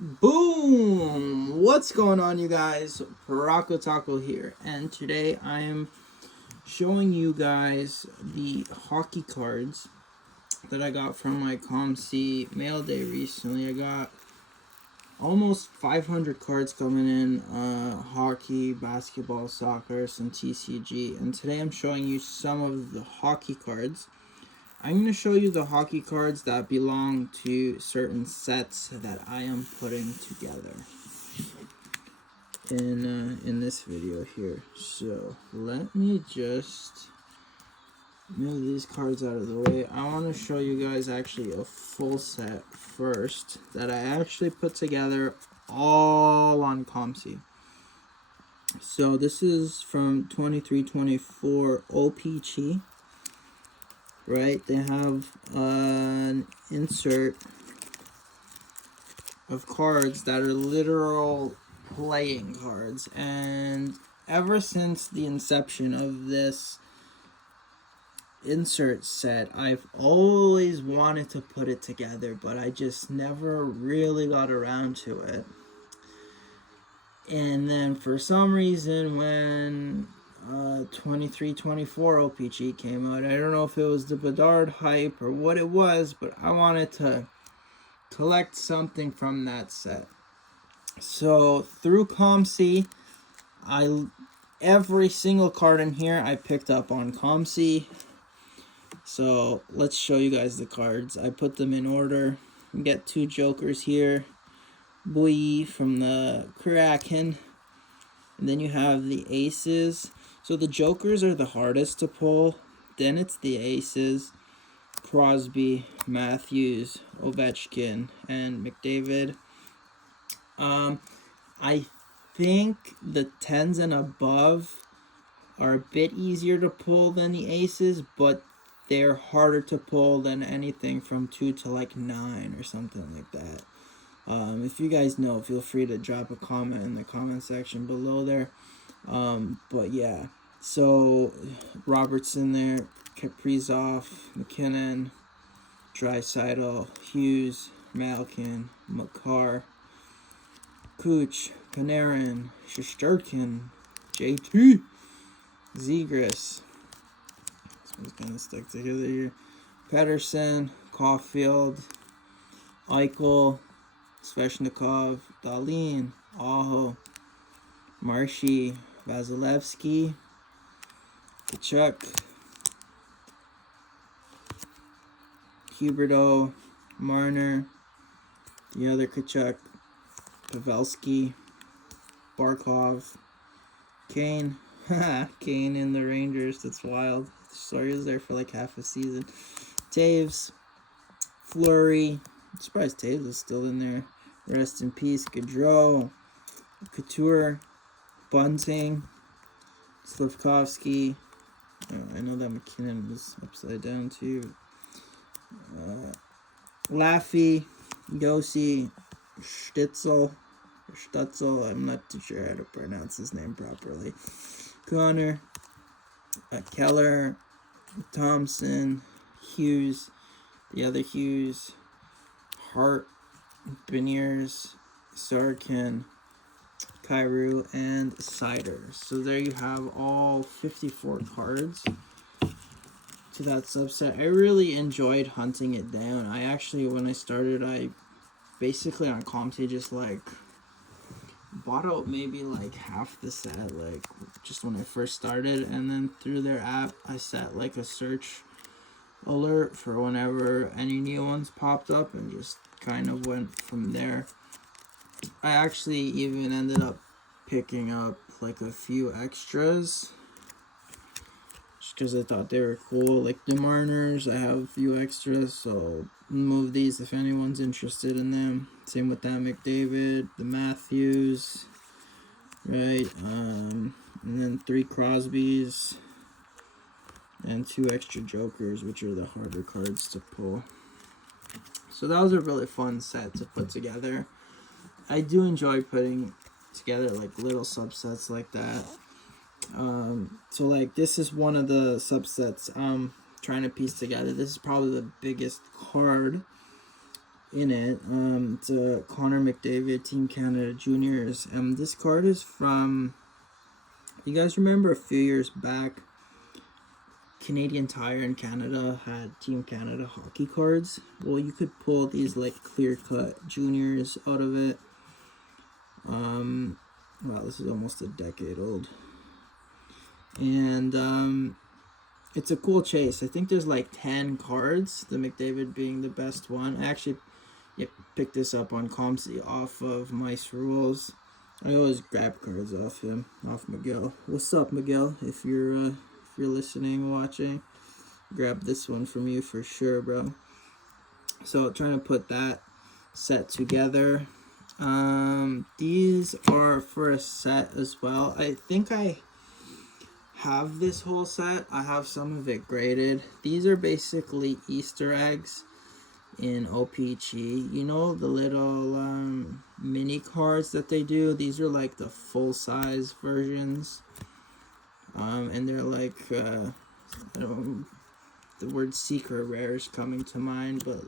Boom! What's going on, you guys? Parako Taco here, and today I am showing you guys the hockey cards that I got from my COMC mail day recently. I got almost 500 cards coming in, hockey, basketball, soccer, some TCG, and today I'm showing you some of the hockey cards. I'm going to show you the hockey cards that belong to certain sets that I am putting together in this video here. So let me just move these cards out of the way. I want to show you guys actually a full set first that I actually put together all on COMC. So this is from 23-24 OPG. Right, they have an insert of cards that are literal playing cards, and ever since the inception of this insert set, I've always wanted to put it together, but I just never really got around to it. And then for some reason, when 23-24 OPG came out, I don't know if it was the Bedard hype or what it was, but I wanted to collect something from that set. So through COMC, every single card in here I picked up on COMC. So let's show you guys the cards. I put them in order. You get two jokers here. Boy from the Kraken. And then you have the aces. So the jokers are the hardest to pull. Then it's the aces. Crosby, Matthews, Ovechkin, and McDavid. I think the 10s and above are a bit easier to pull than the aces, but they're harder to pull than anything from 2 to like 9 or something like that. If you guys know, feel free to drop a comment in the comment section below there. But yeah, so Robertson there, Kaprizov, McKinnon, Draisaitl, Hughes, Malkin, Makar, Kuch, Panarin, Shesterkin, JT, Zegras. This one's gonna stick together here. Pedersen, Caulfield, Eichel, Sveshnikov, Dahlin, Aho, Marshy, Vasilevsky, Kachuk, Huberdeau, Marner, the other Kachuk, Pavelski, Barkov, Kane. Kane in the Rangers, that's wild. Sorry, was there for like half a season. Taves, Fleury. I'm surprised Taves is still in there. Rest in peace, Gaudreau, Couture, Bunting, Slafkovsky. Oh, I know that McKinnon was upside down too. Laffy, Yossi, Stutzel, I'm not too sure how to pronounce his name properly. Connor, Keller, Thompson, Hughes, the other Hughes, Hart, Beniers, Sarkin, Kyrou, and Cider. So there you have all 54 cards to that subset. I really enjoyed hunting it down. I actually, when I started, I basically on COMC just like bought out maybe like half the set, like just when I first started, and then through their app I set like a search alert for whenever any new ones popped up and just kind of went from there. I actually even ended up picking up like a few extras just because I thought they were cool, like the Mariners. I have a few extras, so move these if anyone's interested in them. Same with that McDavid, the Matthews, right? And then 3 Crosbys and 2 extra jokers, which are the harder cards to pull. So that was a really fun set to put together. I do enjoy putting together like little subsets like that. So like this is one of the subsets I'm trying to piece together. This is probably the biggest card in it. It's a Connor McDavid Team Canada Juniors. This card is from, you guys remember a few years back, Canadian Tire in Canada had Team Canada hockey cards. Well, you could pull these like clear cut juniors out of it. Wow, this is almost a decade old. And it's a cool chase. I think there's like 10 cards, the McDavid being the best one. I actually picked this up on COMC off of Mice Rules. I always grab cards off him, off Miguel. What's up, Miguel? If you're listening, watching, grab this one from you for sure, bro. So trying to put that set together. These are for a set as well. I think I have this whole set. I have some of it graded. These are basically Easter eggs in OPG. You know the little mini cards that they do? These are like the full-size versions. And they're like, I don't, the word secret rare is coming to mind, but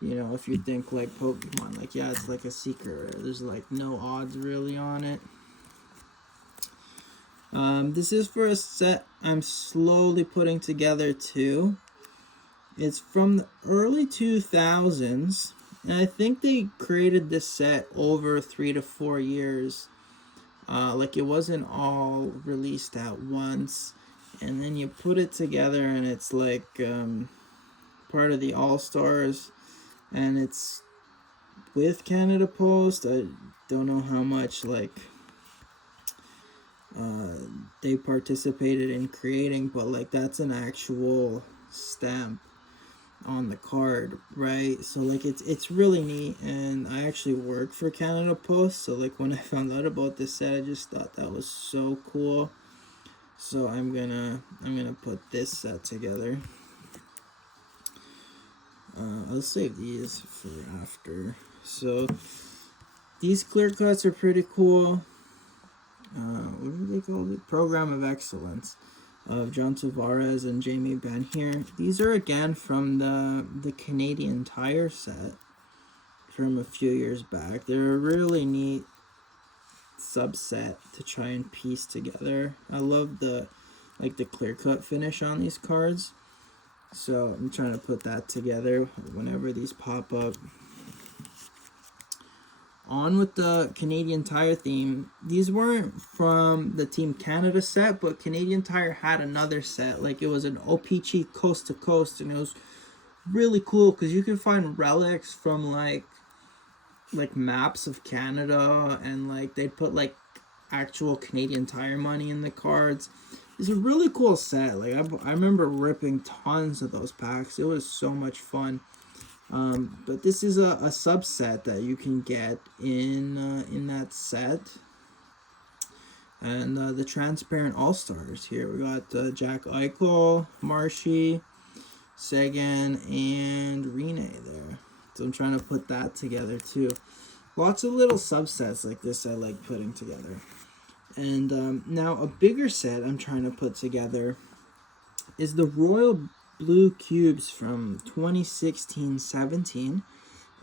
you know, if you think like Pokemon, like, yeah, it's like a secret rare. There's like no odds really on it. This is for a set I'm slowly putting together too. It's from the early 2000s, and I think they created this set over 3 to 4 years. Like, it wasn't all released at once, and then you put it together and it's like part of the All-Stars, and it's with Canada Post. I don't know how much like they participated in creating, but like that's an actual stamp on the card, right? So like it's really neat, and I actually work for Canada Post, so like when I found out about this set, I just thought that was so cool. So I'm gonna put this set together. I'll save these for after. So these clear cuts are pretty cool. What do they call it? Program of Excellence of John Tavares and Jamie Benhier. These are again from the Canadian Tire set from a few years back. They're a really neat subset to try and piece together. I love the clear cut finish on these cards. So I'm trying to put that together whenever these pop up. On with the Canadian Tire theme. These weren't from the Team Canada set, but Canadian Tire had another set. Like, it was an OPG coast to coast, and it was really cool because you can find relics from like maps of Canada, and like they'd put like actual Canadian Tire money in the cards. It's a really cool set. Like, I remember ripping tons of those packs. It was so much fun. But this is a subset that you can get in that set. And the transparent all-stars here. We got Jack Eichel, Marshy, Seguin, and Rene there. So I'm trying to put that together too. Lots of little subsets like this I like putting together. And now a bigger set I'm trying to put together is the Royal Blue Cubes from 2016-17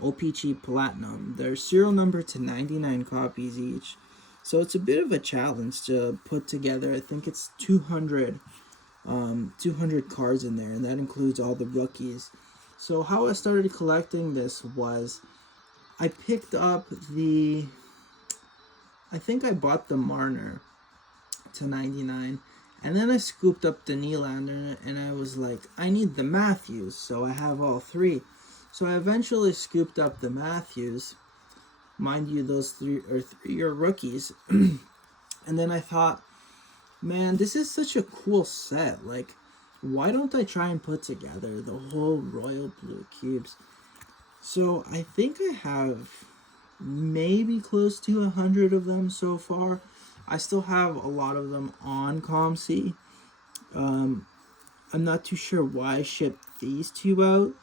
OPG Platinum. They're serial number to 99 copies each. So it's a bit of a challenge to put together. I think it's 200 cards in there, and that includes all the rookies. So how I started collecting this was I picked up I think I bought the Marner to 99, and then I scooped up the Nylander, and I was like, I need the Matthews, so I have all three. So I eventually scooped up the Matthews. Mind you, those three are rookies. And then I thought, man, this is such a cool set. Like, why don't I try and put together the whole Royal Blue Cubes? So I think I have maybe close to 100 of them so far. I still have a lot of them on COMC. I'm not too sure why I shipped these two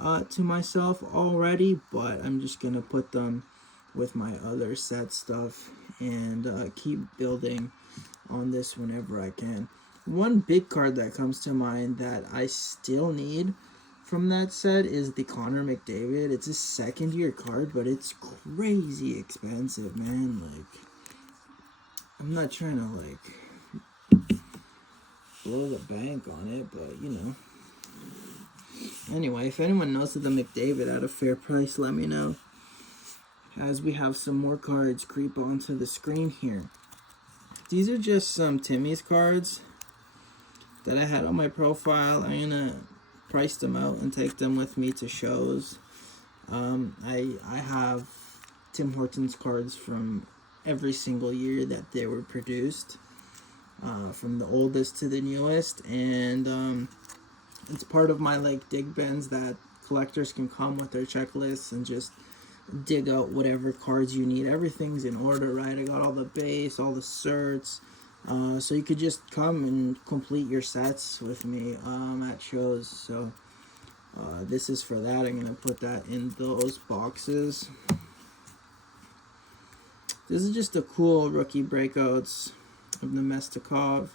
out to myself already, but I'm just gonna put them with my other set stuff and keep building on this whenever I can. One big card that comes to mind that I still need from that set is the Connor McDavid. It's a second-year card, but it's crazy expensive, man. Like, I'm not trying to, like, blow the bank on it, but, you know. Anyway, if anyone knows of the McDavid at a fair price, let me know. As we have some more cards creep onto the screen here. These are just some Timmy's cards that I had on my profile. I'm gonna price them out and take them with me to shows. I have Tim Hortons cards from every single year that they were produced, from the oldest to the newest, and it's part of my like dig bins that collectors can come with their checklists and just dig out whatever cards you need. Everything's in order, right? I got all the base, all the certs, so you could just come and complete your sets with me at shows. So this is for that. I'm gonna put that in those boxes. This is just a cool rookie breakouts of Nemestikov.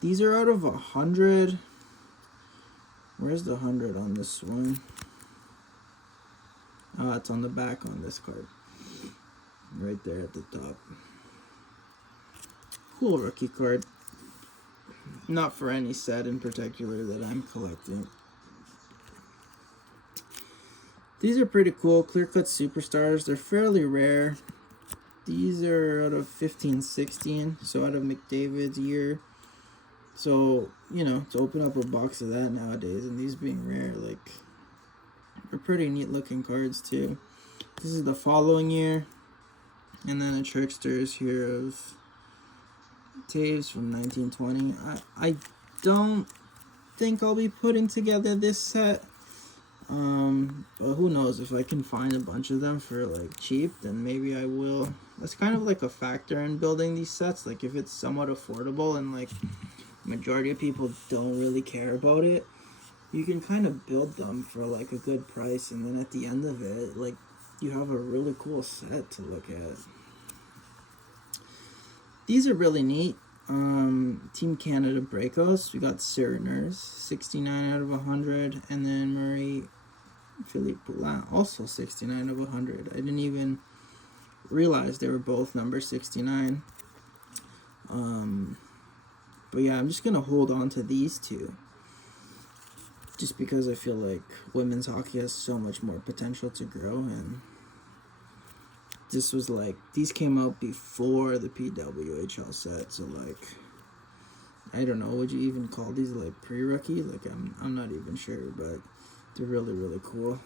These are out of 100. Where's the 100 on this one? Oh, it's on the back on this card. Right there at the top. Cool rookie card. Not for any set in particular that I'm collecting. These are pretty cool. Clear cut superstars. They're fairly rare. These are out of 15-16. So out of McDavid's year. So, you know, to open up a box of that nowadays, and these being rare, like, they're pretty neat looking cards too. This is the following year. And then a Tricksters here of Taves from 1920. I don't think I'll be putting together this set. But who knows, if I can find a bunch of them for like cheap, then maybe I will. That's kind of like a factor in building these sets. Like if it's somewhat affordable and like majority of people don't really care about it, you can kind of build them for like a good price, and then at the end of it, like, you have a really cool set to look at. These are really neat. Team Canada breakouts. We got Serners, 69 out of 100, and then Marie-Philippe Poulin, also 69 of 100. I didn't even realize they were both number 69. But yeah, I'm just gonna hold on to these two, just because I feel like women's hockey has so much more potential to grow, and this was like, these came out before the PWHL set, so like, I don't know, would you even call these like pre-rookie? Like, I'm not even sure, but they're really, really cool.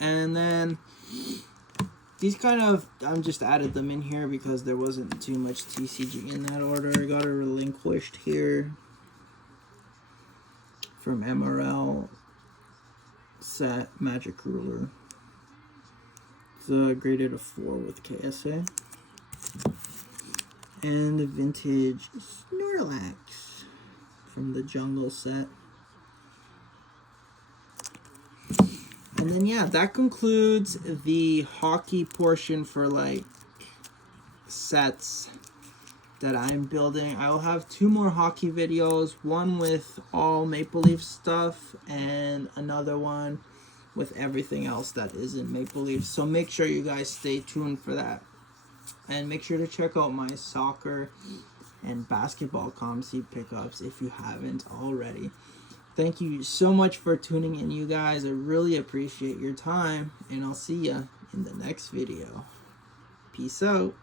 And then these kind of, I'm just added them in here because there wasn't too much TCG in that order. I got a relinquished here from MRL set, Magic Ruler. It's graded a 4 with KSA. And a vintage Snorlax from the Jungle set. And then yeah, that concludes the hockey portion for like sets that I'm building. I will have 2 more hockey videos, one with all Maple Leaf stuff and another one with everything else that is in Maple Leaf. So make sure you guys stay tuned for that. And make sure to check out my soccer and basketball COMC pickups if you haven't already. Thank you so much for tuning in, you guys. I really appreciate your time, and I'll see ya in the next video. Peace out.